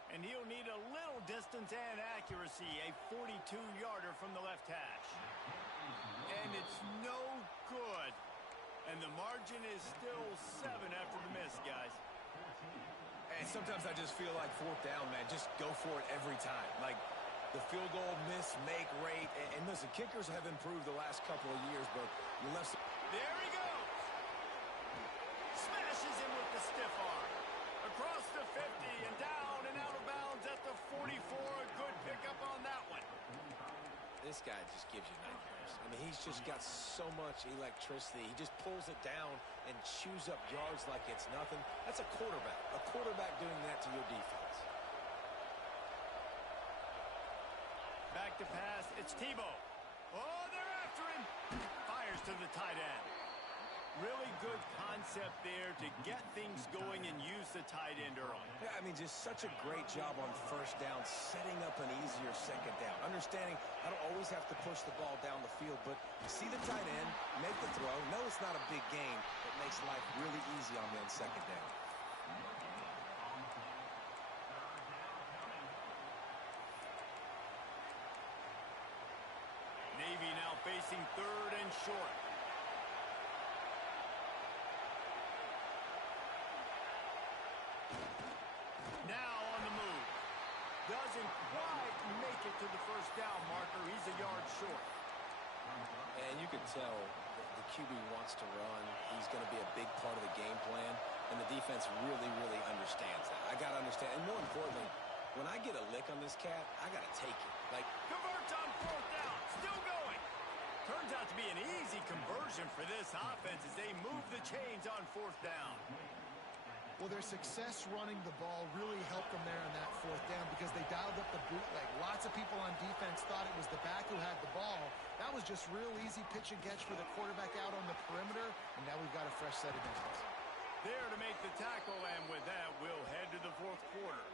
And he'll need a little distance and accuracy, a 42-yarder from the left hash. And it's no good. And the margin is still 7 after the miss, guys. And sometimes I just feel like fourth down, man, just go for it every time. Like the field goal miss-make rate. And listen, kickers have improved the last couple of years, but you left... There he goes. Smashes him with the stiff arm. Across the 50 and down and out of bounds at the 44. A good pickup on that one. This guy just gives you nightmares. I mean, he's just got so much electricity. He just pulls it down and chews up yards like it's nothing. That's a quarterback. A quarterback doing that to your defense. Back to pass. It's Tebow. Oh, they're after him. Fires to the tight end. Really good concept there to get things going and use the tight end early. Yeah, I mean, just such a great job on first down, setting up an easier second down. Understanding I don't always have to push the ball down the field, but see the tight end, make the throw. No, it's not a big gain, but makes life really easy on me on second down. Navy now facing third and short. Now on the move. Doesn't quite make it to the first down marker. He's a yard short. And you can tell the QB wants to run. He's going to be a big part of the game plan, and the defense really, really understands that. I got to understand, and more importantly, when I get a lick on this cat, I got to take it. Like, Converts on fourth down. Still going. Turns out to be an easy conversion for this offense as they move the chains on fourth down. Well, their success running the ball really helped them there on that fourth down because they dialed up the bootleg. Lots of people on defense thought it was the back who had the ball. That was just real easy pitch and catch for the quarterback out on the perimeter, and now we've got a fresh set of downs. There to make the tackle, and with that, we'll head to the fourth quarter.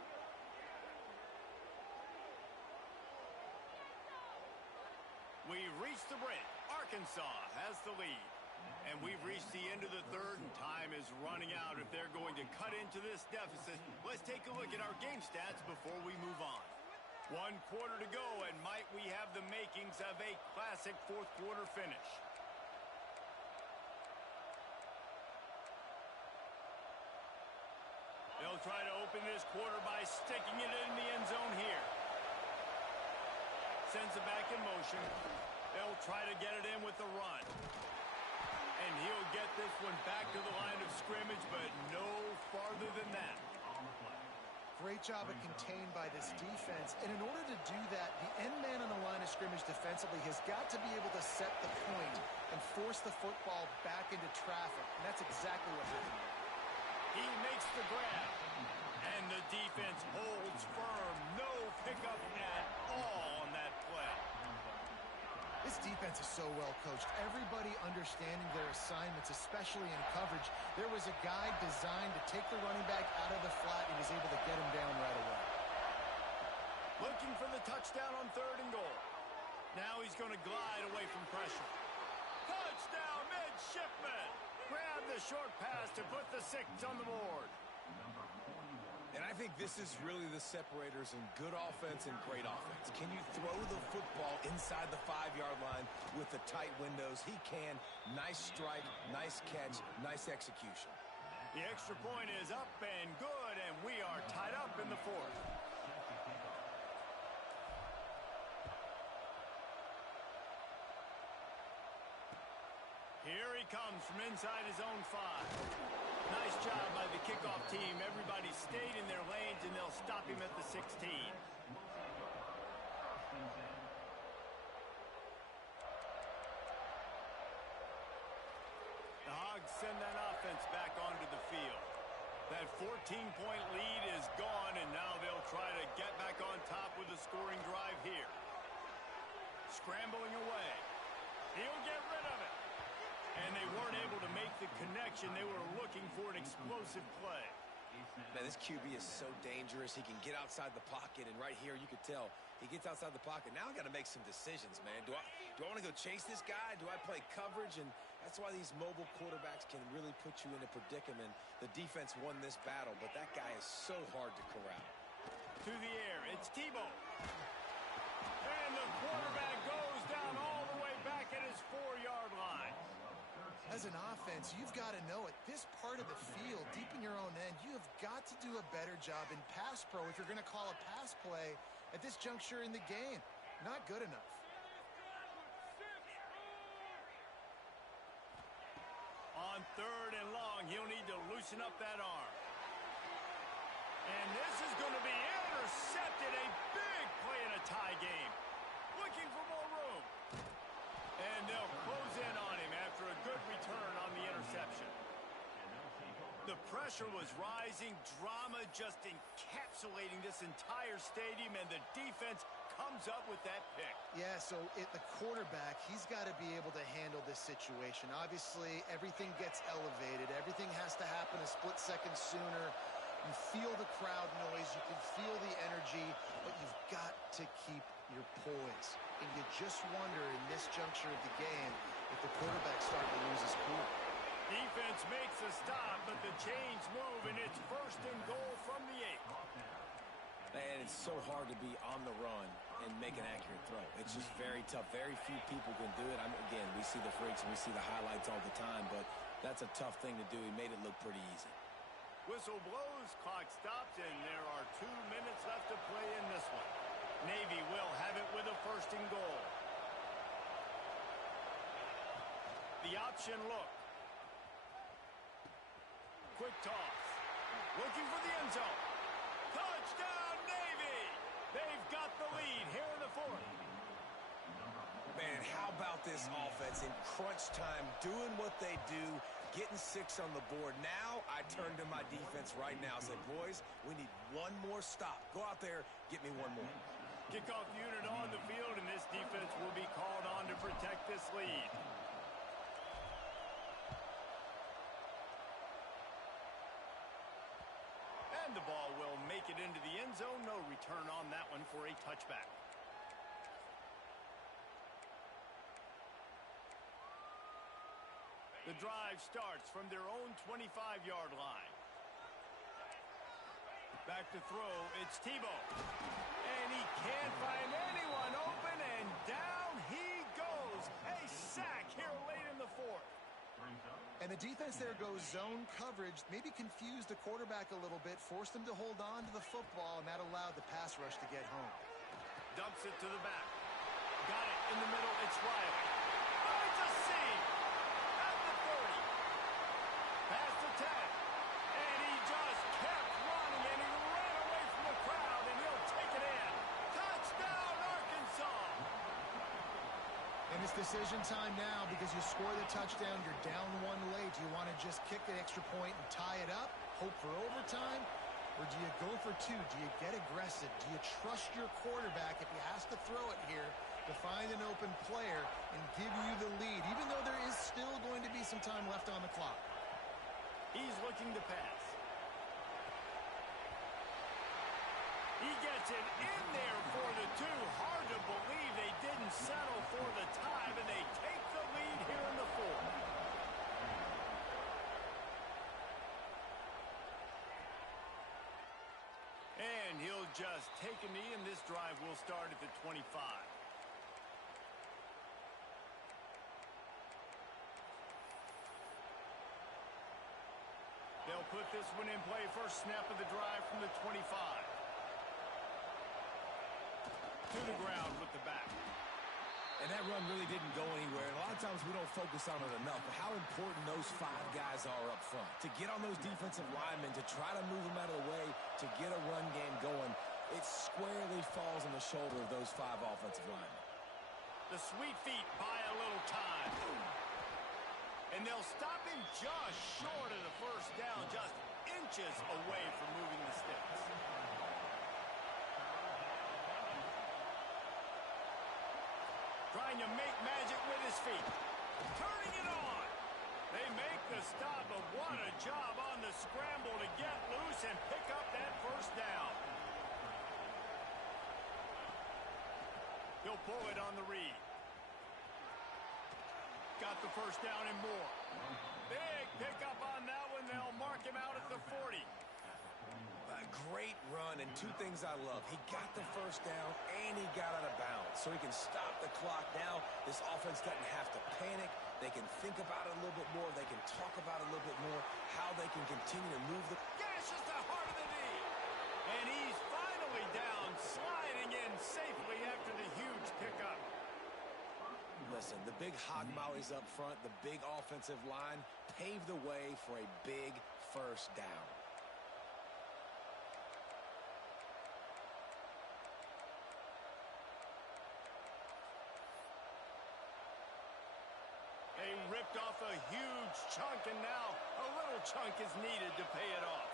We've reached the break. Arkansas has the lead. And we've reached the end of the third, and time is running out if they're going to cut into this deficit. Let's take a look at our game stats before we move on. 1 quarter to go, and might we have the makings of a classic fourth quarter finish. They'll try to open this quarter by sticking it in the end zone here. Sends it back in motion. They'll try to get it in with the run. And he'll get this one back to the line of scrimmage, but no farther than that. Great job of contained by this defense. And in order to do that, the end man on the line of scrimmage defensively has got to be able to set the point and force the football back into traffic. And that's exactly what happened. He makes the grab. And the defense holds firm. No pickup at all on that play. This defense is so well coached. Everybody understanding their assignments, especially in coverage. There was a guy designed to take the running back out of the flat, and he was able to get him down right away. Looking for the touchdown on 3rd and goal. Now he's going to glide away from pressure. Touchdown, midshipman! Grab the short pass to put the 6 on the board. And I think this is really the separators in good offense and great offense. Can you throw the football inside the 5-yard line with the tight windows? He can. Nice strike, nice catch, nice execution. The extra point is up and good, and we are tied up in the 4th. Here he comes from inside his own 5. Nice job by the kickoff team. Everybody stayed in their lanes, and they'll stop him at the 16. The Hogs send that offense back onto the field. That 14-point lead is gone, and now they'll try to get back on top with a scoring drive here. Scrambling away. He'll get rid of it. And they weren't able to make the connection. They were looking for an explosive play. Man, this QB is so dangerous. He can get outside the pocket, and right here you could tell he gets outside the pocket. Now I got to make some decisions, man. Do I want to go chase this guy? Do I play coverage? And that's why these mobile quarterbacks can really put you in a predicament. The defense won this battle, but that guy is so hard to corral. To the air, it's Tebow. And the quarterback goes down all the way back at his 4-yard line. As an offense, you've got to know it. This part of the field, deep in your own end, you have got to do a better job in pass pro if you're going to call a pass play at this juncture in the game. Not good enough. On 3rd and long, he'll need to loosen up that arm. And this is going to be intercepted. A big play in a tie game. Looking for more room. And they'll close in on him after a good return on the interception. The pressure was rising. Drama just encapsulating this entire stadium, and the defense comes up with that pick. Yeah, so the quarterback, he's got to be able to handle this situation. Obviously, everything gets elevated. Everything has to happen a split second sooner. You feel the crowd noise. You can feel the energy, but you've got to keep your poise. And you just wonder in this juncture of the game if the quarterback's starting to lose his cool. Defense makes a stop, but the chains move, and it's 1st and goal from the 8. Man, it's so hard to be on the run and make an accurate throw. It's just very tough. Very few people can do it. Again, we see the freaks and we see the highlights all the time, but that's a tough thing to do. He made it look pretty easy. Whistle blows, clock stops, and there are 2 minutes left to play in this one. Navy will have it with a 1st and goal. The option look. Quick toss. Looking for the end zone. Touchdown, Navy! They've got the lead here in the 4th. Man, how about this offense in crunch time, doing what they do, getting 6 on the board. Now I turn to my defense right now and say, boys, we need one more stop. Go out there, get me one more. Kickoff unit on the field, and this defense will be called on to protect this lead. And the ball will make it into the end zone. No return on that one for a touchback. The The drive starts from their own 25-yard line. Back to throw, it's Tebow. And he can't find anyone open, and down he goes. A sack here late in the fourth. And the defense there goes zone coverage, maybe confused the quarterback a little bit, forced him to hold on to the football, and that allowed the pass rush to get home. Dumps it to the back. Got it in the middle, it's Riley. Finds a seam at the 30. Past the 10. And he just kept running, and he ran away from the crowd, and he'll take it in. Touchdown, Arkansas! And it's decision time now because you score the touchdown, you're down one late. Do you want to just kick the extra point and tie it up, hope for overtime? Or do you go for two? Do you get aggressive? Do you trust your quarterback if he has to throw it here to find an open player and give you the lead, even though there is still going to be some time left on the clock? He's looking to pass. He gets it in there for the two. Hard to believe they didn't settle for the time, and they take the lead here in the fourth. And he'll just take a knee, and this drive will start at the 25. They'll put this one in play. First snap of the drive from the 25. To the ground with the back. And that run really didn't go anywhere. And a lot of times we don't focus on it enough, but how important those five guys are up front. To get on those defensive linemen, to try to move them out of the way, to get a run game going, it squarely falls on the shoulder of those five offensive linemen. The sweet feet buy a little time. And they'll stop him just short of the first down, just inches away from moving the sticks. Trying to make magic with his feet. Turning it on. They make the stop, but what a job on the scramble to get loose and pick up that first down. He'll pull it on the read. Got the first down and more. Big pickup on that one. They'll mark him out at the 40. A great run, and two things I love. He got the first down, and he got out of bounds, so he can stop the clock. Now, this offense doesn't have to panic. They can think about it a little bit more. They can talk about it a little bit more, how they can continue to move the... Gashes the heart of the knee. And he's finally down, sliding in safely after the huge pickup. Listen, the big hog mollies up front, the big offensive line, paved the way for a big first down. They ripped off a huge chunk, and now a little chunk is needed to pay it off.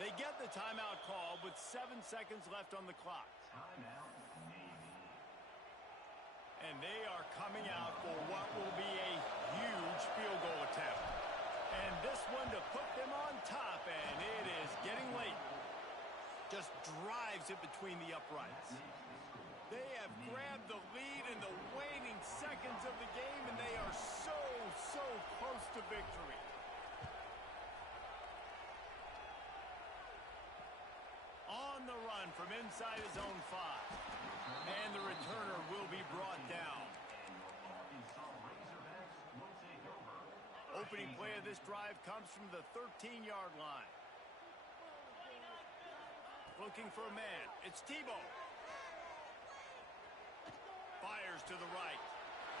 They get the timeout call with 7 seconds left on the clock. Timeout, Navy. And they are coming out for what will be a huge field goal attempt. And this one to put them on top, and it is getting late. Just drives it between the uprights. They have grabbed the lead in the waning seconds of the game, and they are so close to victory. On the run from inside his own 5. And the returner will be brought down. Opening play of this drive comes from the 13-yard line. Looking for a man. It's Tebow. Fires to the right.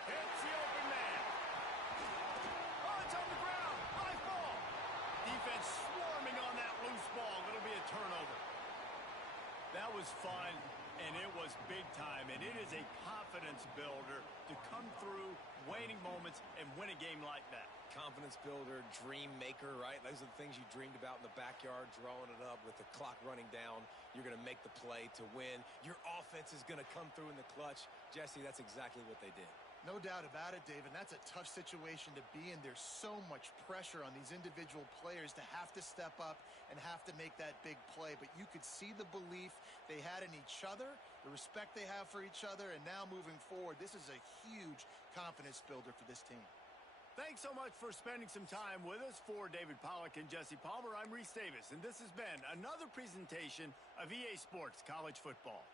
Hits the open man. Oh, it's on the ground. High ball. Defense swarming on that loose ball. It'll be a turnover. That was fun, and it was big time, and it is a confidence builder to come through waning moments and win a game like that. Confidence builder, dream maker, right? Those are the things you dreamed about in the backyard, drawing it up with the clock running down. You're going to make the play to win. Your offense is going to come through in the clutch. Jesse, that's exactly what they did. No doubt about it, Dave, and that's a tough situation to be in. There's so much pressure on these individual players to have to step up and have to make that big play. But you could see the belief they had in each other, the respect they have for each other, and now moving forward, this is a huge confidence builder for this team. Thanks so much for spending some time with us. For David Pollack and Jesse Palmer, I'm Reese Davis, and this has been another presentation of EA Sports College Football.